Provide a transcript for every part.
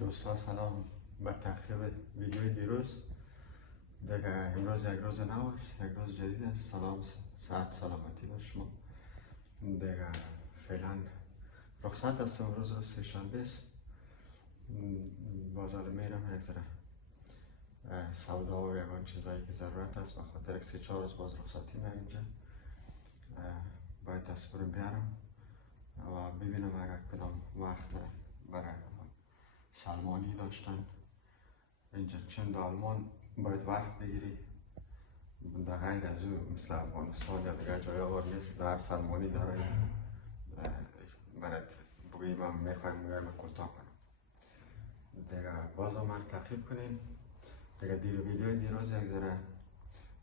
دوستان سلام. به تخریب ویدیوی دیروز دیگه امروز یک روز نو است، یک روز جدید است. سلام، صحت سلامتی بر شما. دیگه فعلا رخصت است، امروز سه شنبه است. بازار میرم یک ذره سودا و یگان چیزایی که ضرورت است، به خاطر که 3-4 روز باز رخصتی من اینجا باید تصویر بیارم و ببینم اگر کدام وقت برای سلمانی داشتن اینجا، چون در آلمان باید وقت بگیری. در غیر از او مثل افغانستان یا دیگر جای آور نیست که در سلمانی داره برات بگویی من میخوایم میگویم کوتاه کنم. دیگه باز من تعقیب کنین. دیگه ویدیو دیروز یک ذره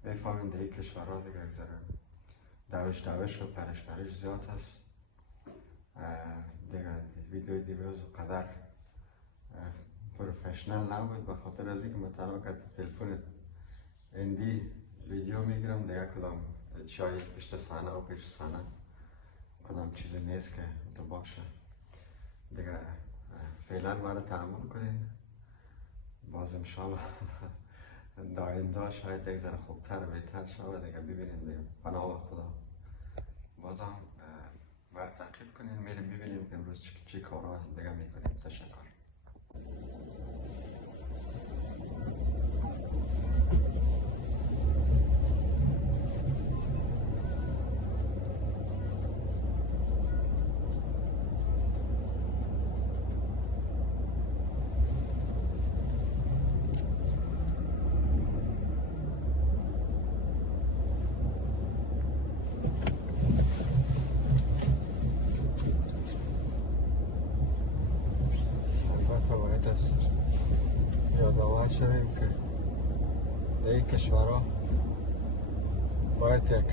میفهمین دیگه کشورها دیگه یک ذره دوش و پرش زیاد هست. دیگه ویدیو دیروز قدر پروفشنل نبود، به خاطر از اینکه مثلا که تلفن اندی ویدیو میگیرم دیگه کدام چای پشت صحنه و پشت صحنه کدام چیزی نیست که تو باشه. دیگه فعلا مرا تحمل کنین، باز انشالله در آینده شاید یک ذره خوبتر و بهتر شود. دیگه ببینیم دیگه پناه خدا. بازم مرا تعقیب کنین، میریم ببینیم که امروز چی کارها دیگه میکنیم. تشکر. یادآور شویم که در این کشورها باید یک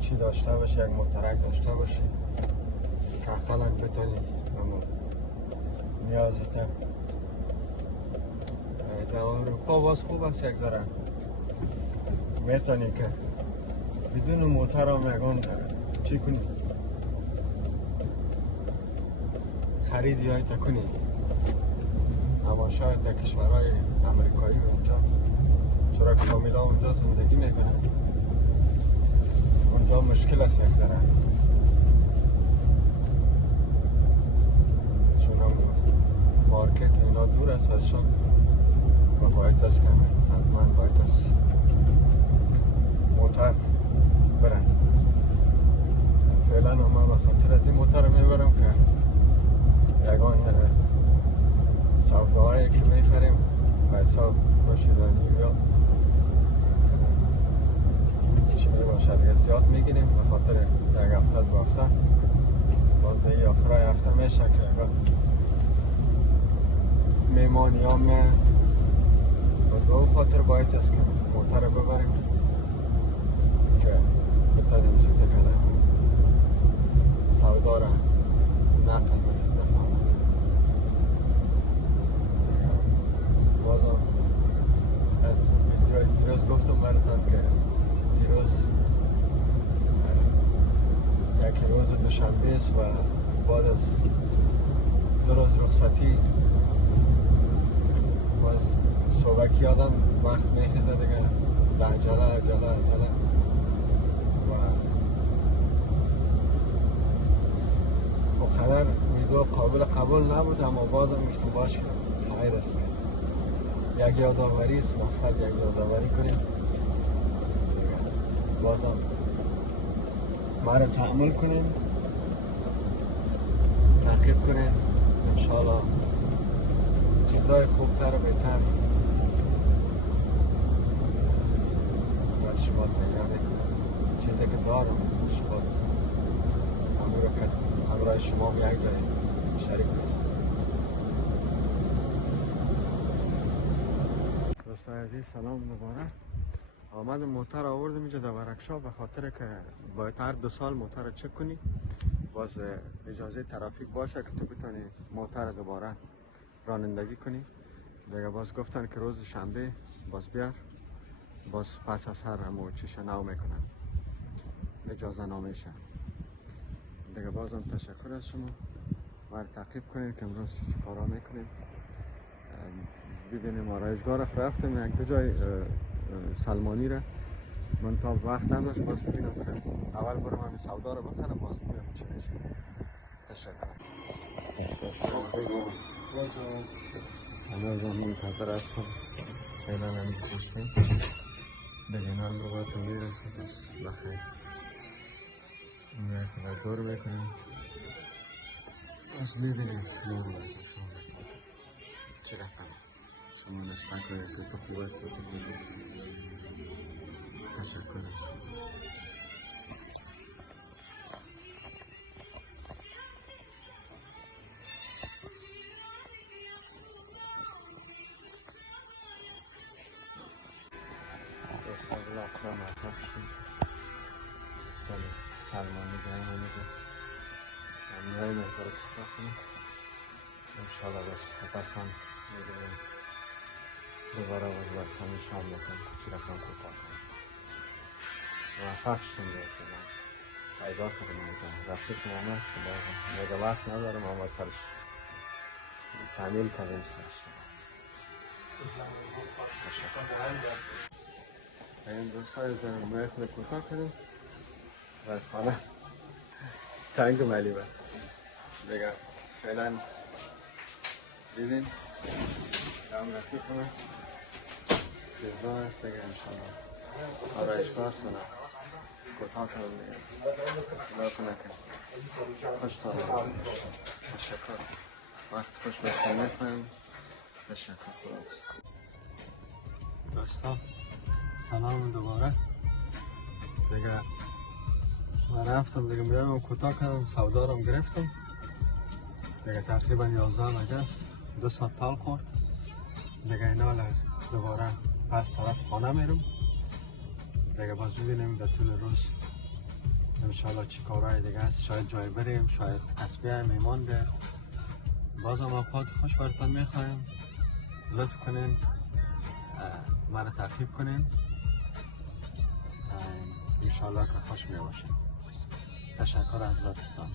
چی داشته باشی، یک موترک داشته باشی که اقلا بتونی نیازت در اروپا باز خوب است. یک ذره میتونی که بدون موتر هم یکان چی کنی، خریدی های تا کنی. اما شاید در کشورهای امریکایی و اونجا، چرا که فامیلا اونجا زندگی میکنه، اونجا مشکل است یک ذره، چون هم مارکت اینا دور است ازشان و باید است که حتما باید است موتر برن. فعلا ما به خاطر از این موتر میبرم که یگان سوداهایی که میخریم به حساب باشیدانی یا چی میباشد یه زیاد میگیریم، به خاطر یک هفته دو هفته باز دیگه آخرای هفته میشه که میمانی ها باز به اون خاطر باید است که موتر ببریم که بتانیم زوده کده سودا را نقل بتیم در خانه. بازم از ویدیوهای دیروز گفتم براتان که دیروز یک روز دوشنبه است و بعد از 2 روز رخصتی باز صبحکی آدم وقت میخیزه دیگه به عجله و مقدر ویدیو قابل قبول نبود، اما بازم میشتم باشه خیر است که یک یادآوری است. مقصد یک یادآوری کنیم. بازم مرا تحمل کنین، تعقیب کنین، انشاءالله چیزای خوبتر و بهتر برای شما تیار میکنم. چیزی که دارم خود همراه شما به یک جای شریک میسازم. دوستان عزیز سلام دوباره. آمدم موتر آوردم اینجا در ورکشاپ به خاطر که باید هر 2 سال موتر چک کنی، باز اجازه ترافیک باشه که تو بتانی موتر دوباره رانندگی کنی. دیگه باز گفتن که روز شنبه باز بیار، باز پس از هر همو چیشه نو میکنن، اجازه نامیشه. دیگه بازم تشکر از شما. ما تعقیب کنیم که امروز چی کارا میکنیم. ببینیم آرایشگاه رفتیم یک دو جای سلمانی را من تا وقت نداشت، باز ببینم که اول برم همین سودا رو بخرم، باز ببینم چی میشه. تشکر. هنوز هم منتظر هستم فعلا همین کشتیم دیگه نان رو باتون میرسه. بس بخیر میکنه دور میکنیم، بس میبینیم نور بازم شما چی رفتم شما نشتن کنید که تو خوبه ساتی بودید. تشکر. دوستان اکرام مطلب شد سلمانی گرم همیزه همیهای نظر کشتا کنیم انشاءالله. بس پسان میدونیم دوباره باز کمی شام میکنم چی رفتم کوتاه کنم موفق شدیم بیشترم پیدا کنم ایجا رفتی که آمد شده میگه وقت ندارم آمد سرش تعمیل کردیم سرش. این دوستان از دارم میخونه کوتاه کنیم و خانه تنگ ملی با دیگه فعلا دیدین هم رفیقم است جزا هست دیگه انشاءالله آرایشگاه هست کنم کوتاه کنم دیگه خدا کنه که خوش تا تشکر وقت خوش بخیر میکنم. تشکر. خدا دوستان سلام دوباره دیگه من رفتم دیگه میام کوتاه کردم سودا رو گرفتم دیگه تقریبا 11 بجه است 2 ساعت تال خورد دیگه اینا دوباره پس طرف خانه میرم دیگه باز ببینیم در طول روز انشالله چی کارهای دیگه است. شاید جای بریم، شاید کسبی میمان بیایم. باز هم اوقات خوش براتون میخوایم لطف کنین مرا تعقیب کنین انشالله که خوش میباشین. تشکر از لطفتان.